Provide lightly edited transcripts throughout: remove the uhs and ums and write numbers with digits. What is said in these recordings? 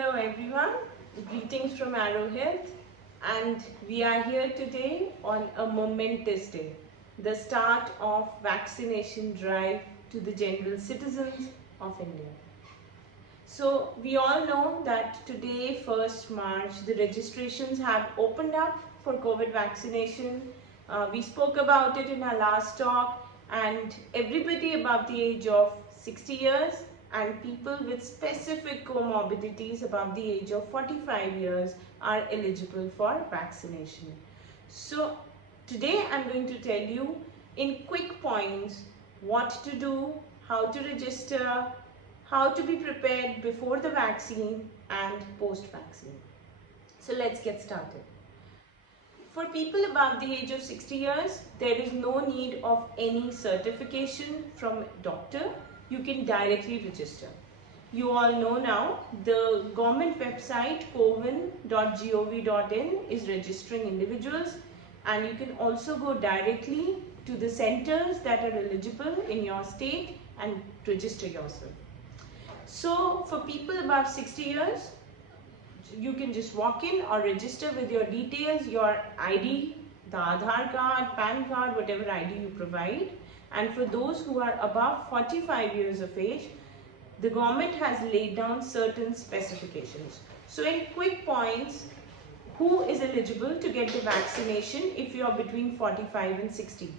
Hello everyone, greetings from Arrow Health, and we are here today on a momentous day, the start of vaccination drive to the general citizens of India. So we all know that today 1st March the registrations have opened up for COVID vaccination. We spoke about it in our last talk, and everybody above the age of 60 years and people with specific comorbidities above the age of 45 years are eligible for vaccination. So today I'm going to tell you in quick points what to do, how to register, how to be prepared before the vaccine and post-vaccine. So let's get started. For people above the age of 60 years, there is no need of any certification from doctor. You can directly register. You all know now the government website covin.gov.in is registering individuals, and you can also go directly to the centers that are eligible in your state and register yourself. So for people above 60 years, you can just walk in or register with your details, your ID, the Aadhaar card, PAN card, whatever ID you provide. And for those who are above 45 years of age, the government has laid down certain specifications. So in quick points, who is eligible to get the vaccination if you are between 45 and 60?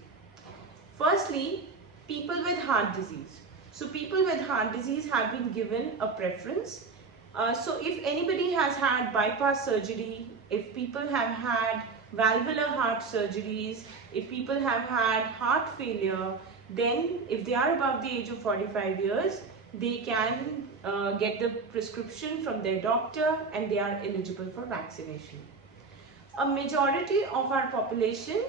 Firstly, people with heart disease. So people with heart disease have been given a preference. So if anybody has had bypass surgery, if people have had valvular heart surgeries, if people have had heart failure, then if they are above the age of 45 years, they can get the prescription from their doctor and they are eligible for vaccination. A majority of our population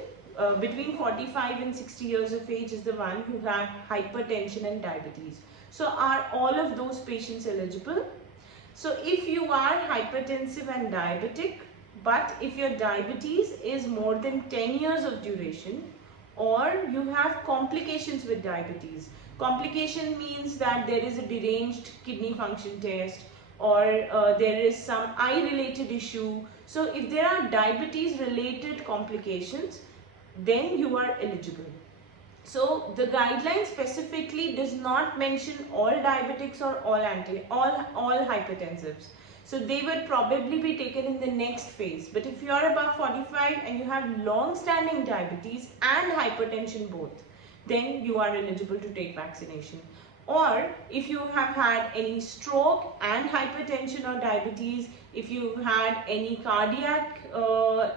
between 45 and 60 years of age is the one who have hypertension and diabetes. So are all of those patients eligible? So if you are hypertensive and diabetic, but if your diabetes is more than 10 years of duration, or you have complications with diabetes. Complication means that there is a deranged kidney function test, or there is some eye related issue. So if there are diabetes related complications, then you are eligible. So the guideline specifically does not mention all diabetics or all hypertensives. So they would probably be taken in the next phase. But if you are above 45 and you have long-standing diabetes and hypertension both, then you are eligible to take vaccination. Or if you have had any stroke and hypertension or diabetes, if you had any cardiac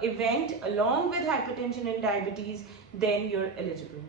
event along with hypertension and diabetes, then you're eligible.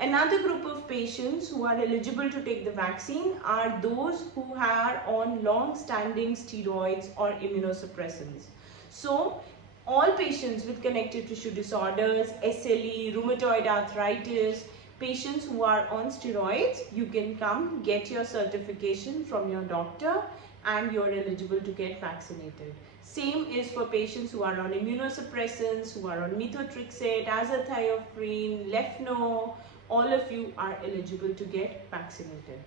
Another group of patients who are eligible to take the vaccine are those who are on long-standing steroids or immunosuppressants. So, all patients with connective tissue disorders, SLE, rheumatoid arthritis, patients who are on steroids, you can come get your certification from your doctor and you're eligible to get vaccinated. Same is for patients who are on immunosuppressants, who are on methotrexate, azathioprine, Lefno. All of you are eligible to get vaccinated.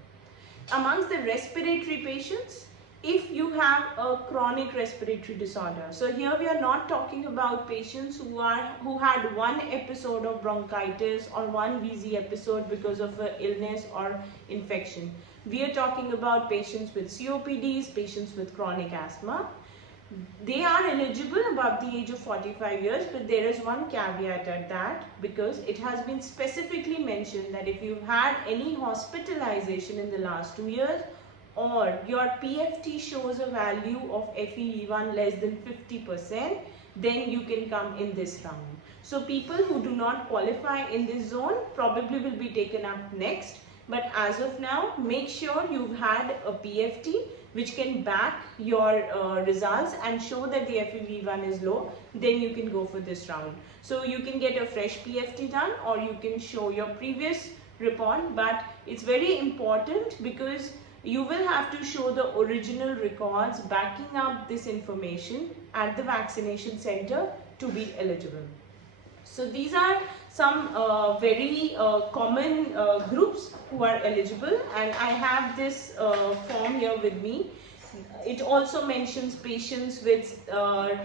Amongst the respiratory patients, if you have a chronic respiratory disorder, so here we are not talking about patients who had one episode of bronchitis or one wheezy episode because of an illness or infection. We are talking about patients with COPDs, patients with chronic asthma. They are eligible above the age of 45 years, but there is one caveat at that, because it has been specifically mentioned that if you've had any hospitalization in the last 2 years, or your PFT shows a value of FEV1 less than 50%, then you can come in this round. So people who do not qualify in this zone probably will be taken up next, but as of now, make sure you've had a PFT which can back your results and show that the FEV1 is low, then you can go for this round. So you can get a fresh PFT done or you can show your previous report, but it's very important because you will have to show the original records backing up this information at the vaccination center to be eligible. So these are some very common groups who are eligible, and I have this form here with me. It also mentions patients with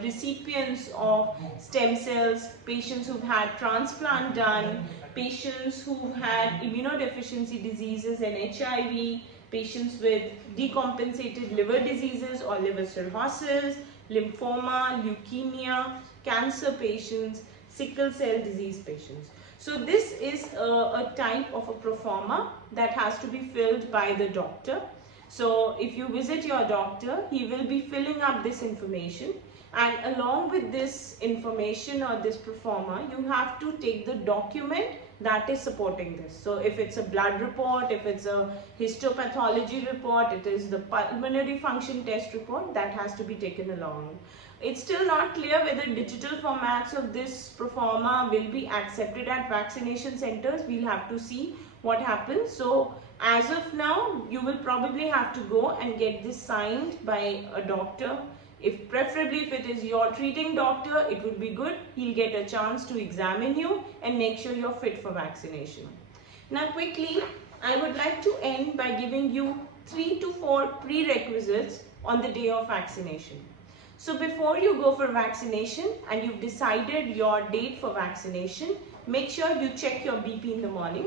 recipients of stem cells, patients who've had transplant done, patients who've had immunodeficiency diseases and HIV, patients with decompensated liver diseases or liver cirrhosis, lymphoma, leukemia, cancer patients, sickle cell disease patients. So this is a type of a proforma that has to be filled by the doctor. So if you visit your doctor, he will be filling up this information, and along with this information or this proforma, you have to take the document that is supporting this. So if it's a blood report, if it's a histopathology report, it is the pulmonary function test report, that has to be taken along. It's still not clear whether digital formats of this proforma will be accepted at vaccination centers. We'll have to see what happens. So as of now, you will probably have to go and get this signed by a doctor. Preferably if it is your treating doctor, it would be good. He'll get a chance to examine you and make sure you're fit for vaccination. Now quickly, I would like to end by giving you 3 to 4 prerequisites on the day of vaccination. So before you go for vaccination and you've decided your date for vaccination, make sure you check your BP in the morning.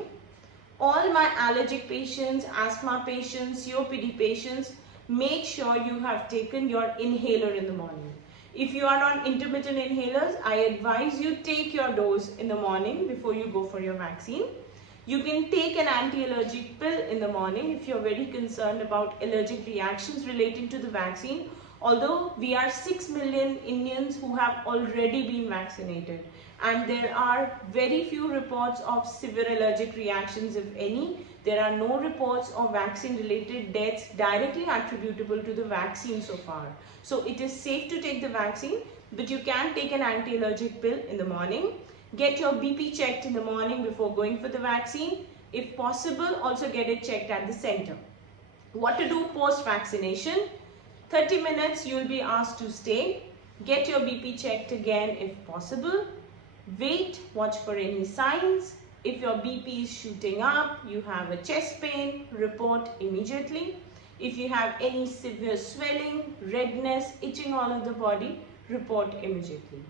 All my allergic patients, asthma patients, COPD patients, make sure you have taken your inhaler in the morning. If you are on intermittent inhalers, I advise you take your dose in the morning before you go for your vaccine. You can take an anti-allergic pill in the morning if you're very concerned about allergic reactions relating to the vaccine. Although we are 6 million Indians who have already been vaccinated, and there are very few reports of severe allergic reactions, if any. There are no reports of vaccine related deaths directly attributable to the vaccine so far. So it is safe to take the vaccine, but you can take an anti-allergic pill in the morning. Get your BP checked in the morning before going for the vaccine. If possible, also get it checked at the center. What to do post-vaccination? 30 minutes you will be asked to stay. Get your BP checked again if possible. Wait, watch for any signs. If your BP is shooting up, you have a chest pain, report immediately. If you have any severe swelling, redness, itching all over the body, report immediately.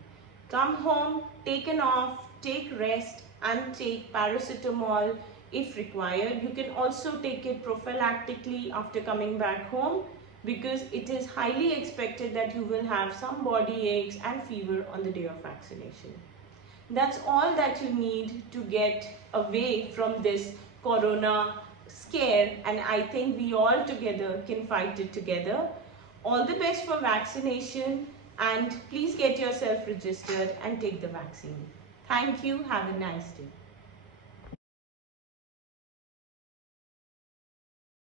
Come home, take an off, take rest, and take paracetamol if required. You can also take it prophylactically after coming back home, because it is highly expected that you will have some body aches and fever on the day of vaccination. That's all that you need to get away from this corona scare, and I think we all together can fight it together. All the best for vaccination, and please get yourself registered and take the vaccine. Thank you. Have a nice day.